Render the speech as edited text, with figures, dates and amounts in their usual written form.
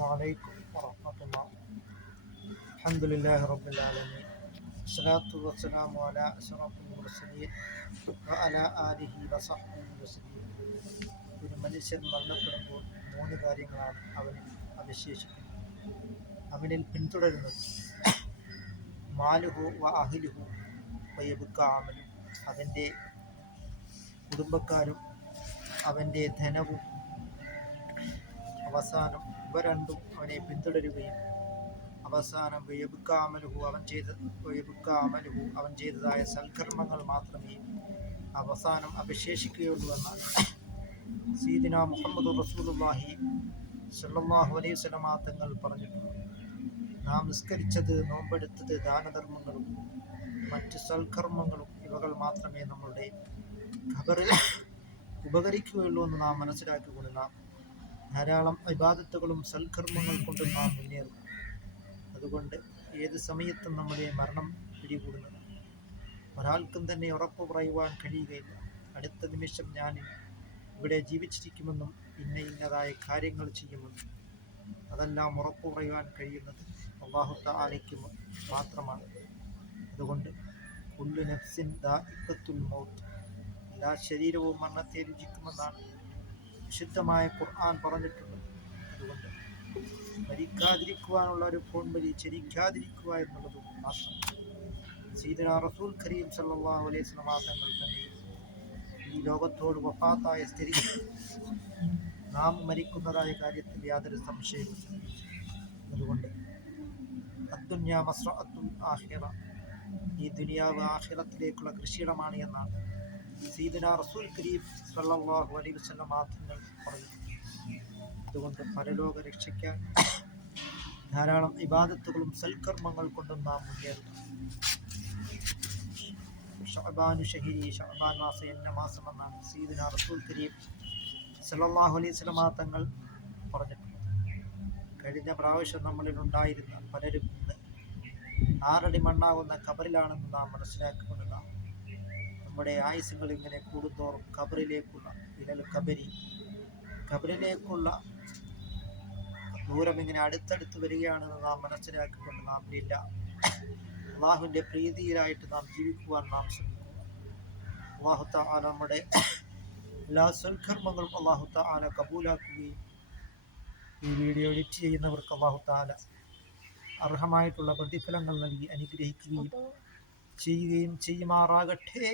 عليكم ورحمة الله. الحمد لله رب العالمين. الصلاة والسلام على أشرف المرسلين وعلى آله وصحبه وسلم. ഒരു മനുഷ്യൻ മരണപ്പെടുമ്പോൾ മൂന്ന് കാര്യങ്ങളാണ് അവനിൽ അവശേഷിക്കുന്നത്, അവനിൽ പിന്തുടരുന്നത്. മാലുഹു വ അഹിലുഹു വയബുക്ക അമലു, അവൻ്റെ കുടുംബക്കാരും അവൻ്റെ ധനവും അവസാനം ഇവ രണ്ടും അവനെ പിന്തുടരുകയും അവസാനം അവൻ ചെയ്തതായ സൽക്കർമ്മങ്ങൾ മാത്രമേ അവസാനം അവശേഷിക്കുകയുള്ളൂ എന്നാണ് സയ്യിദുനാ മുഹമ്മദ് റസൂലുള്ളാഹി സ്വല്ലല്ലാഹു അലൈഹി വസല്ലമ തങ്ങൾ പറഞ്ഞിട്ടുണ്ട്. നാം നിസ്കരിച്ചത്, നോമ്പെടുത്തത്, ദാനധർമ്മങ്ങളും മറ്റ് സൽക്കർമ്മങ്ങളും ഇവകൾ മാത്രമേ നമ്മളുടെ ഖബറിൽ ഉപകരിക്കുകയുള്ളൂ എന്ന് നാം മനസ്സിലാക്കിക്കൊണ്ട് നാം ധാരാളം ഇബാദത്തുകളും സൽക്കർമ്മങ്ങൾ കൊണ്ട് നാം മുന്നേറും. അതുകൊണ്ട് ഏത് സമയത്തും നമ്മുടെ മരണം പിടികൂടുന്നത് ഒരാൾക്കും തന്നെ ഉറപ്പ് പറയുവാൻ കഴിയുകയില്ല. അടുത്ത നിമിഷം ഞാൻ ഇവിടെ ജീവിച്ചിരിക്കുമെന്നും ഇന്നതായ കാര്യങ്ങൾ ചെയ്യുമെന്നും അതെല്ലാം ഉറപ്പ് പറയുവാൻ കഴിയുന്നത് അല്ലാഹു തആലയ്ക്ക് മാത്രമാണ്. അതുകൊണ്ട് കുല്ലു നഫ്സിൻ ദാഇഖത്തുൽ മൗത്ത്, എല്ലാ ശരീരവും മരണത്തെ രുചിക്കുമെന്നാണ് വിശുദ്ധമായ ഖുർആൻ പറഞ്ഞിട്ടുള്ളത്. അതുകൊണ്ട് മരിക്കാതിരിക്കുവാനുള്ള ഒരു പോംവഴി ചരിക്കാതിരിക്കുക എന്നുള്ളതും മാത്രം. സയ്യിദുനാ റസൂൽ കരീം സല്ലല്ലാഹു അലൈഹി വസല്ലം തങ്ങൾ തന്നെ ഈ ലോകത്തോട് വഫാത്തായ സ്ഥിതി നാം മരിക്കുന്നതായ കാര്യത്തിൽ യാതൊരു സംശയവുമില്ല. അതുകൊണ്ട് അദ്ദുന്യാ മസ്റഅത്തുൽ ആഖിറ, ഈ ദുനിയാവ് ആഖിറത്തിലേക്കുള്ള കൃഷിയിടമാണ് എന്നാണ് സയ്യിദുനാ റസൂൽ കരീം സല്ലല്ലാഹു അലൈഹി വസല്ലം തങ്ങൾ പറഞ്ഞു. അതുകൊണ്ട് പരലോക രക്ഷിക്കാൻ ധാരാളം ഇബാദത്തുകളും സൽക്കർമ്മങ്ങൾ കൊണ്ടും നാം മുന്നേറുന്നു. ഷഅബാനു ഷഹരി, ഷഅബാൻ മാസം എന്ന മാസമെന്നാണ് സയ്യിദുനാ റസൂൽ കരീം സല്ലല്ലാഹു അലൈഹി വസല്ലം തങ്ങൾ പറഞ്ഞിട്ടുള്ളത്. കഴിഞ്ഞ പ്രാവശ്യം നമ്മളിൽ ഉണ്ടായിരുന്ന പലരും ഇന്ന് 6 അടി മണ്ണാകുന്ന ഖബറിലാണെന്ന് നാം മനസ്സിലാക്കിക്കൊണ്ട് നാം നമ്മുടെ ആയുസ്സുകൾ ഇങ്ങനെ കൂടുന്തോറും ഖബറിലേക്കുള്ള ഖബറിലേക്കുള്ള ദൂരം ഇങ്ങനെ അടുത്തടുത്ത് വരികയാണെന്ന് നാം മനസ്സിലാക്കിക്കൊണ്ട് നാം അള്ളാഹുവിൻ്റെ പ്രീതിയിലായിട്ട് നാം ജീവിക്കുവാൻ നാം ശ്രമിക്കുക. അല്ലാഹു തആല നമ്മുടെ എല്ലാ സൽക്കർമ്മങ്ങളും അല്ലാഹു തആല കബൂലാക്കുകയും ഈ വീഡിയോ എഡിറ്റ് ചെയ്യുന്നവർക്ക് അല്ലാഹു തആല അർഹമായിട്ടുള്ള പ്രതിഫലങ്ങൾ നൽകി അനുഗ്രഹിക്കുകയും ചെയ്യുമാറാകട്ടെ.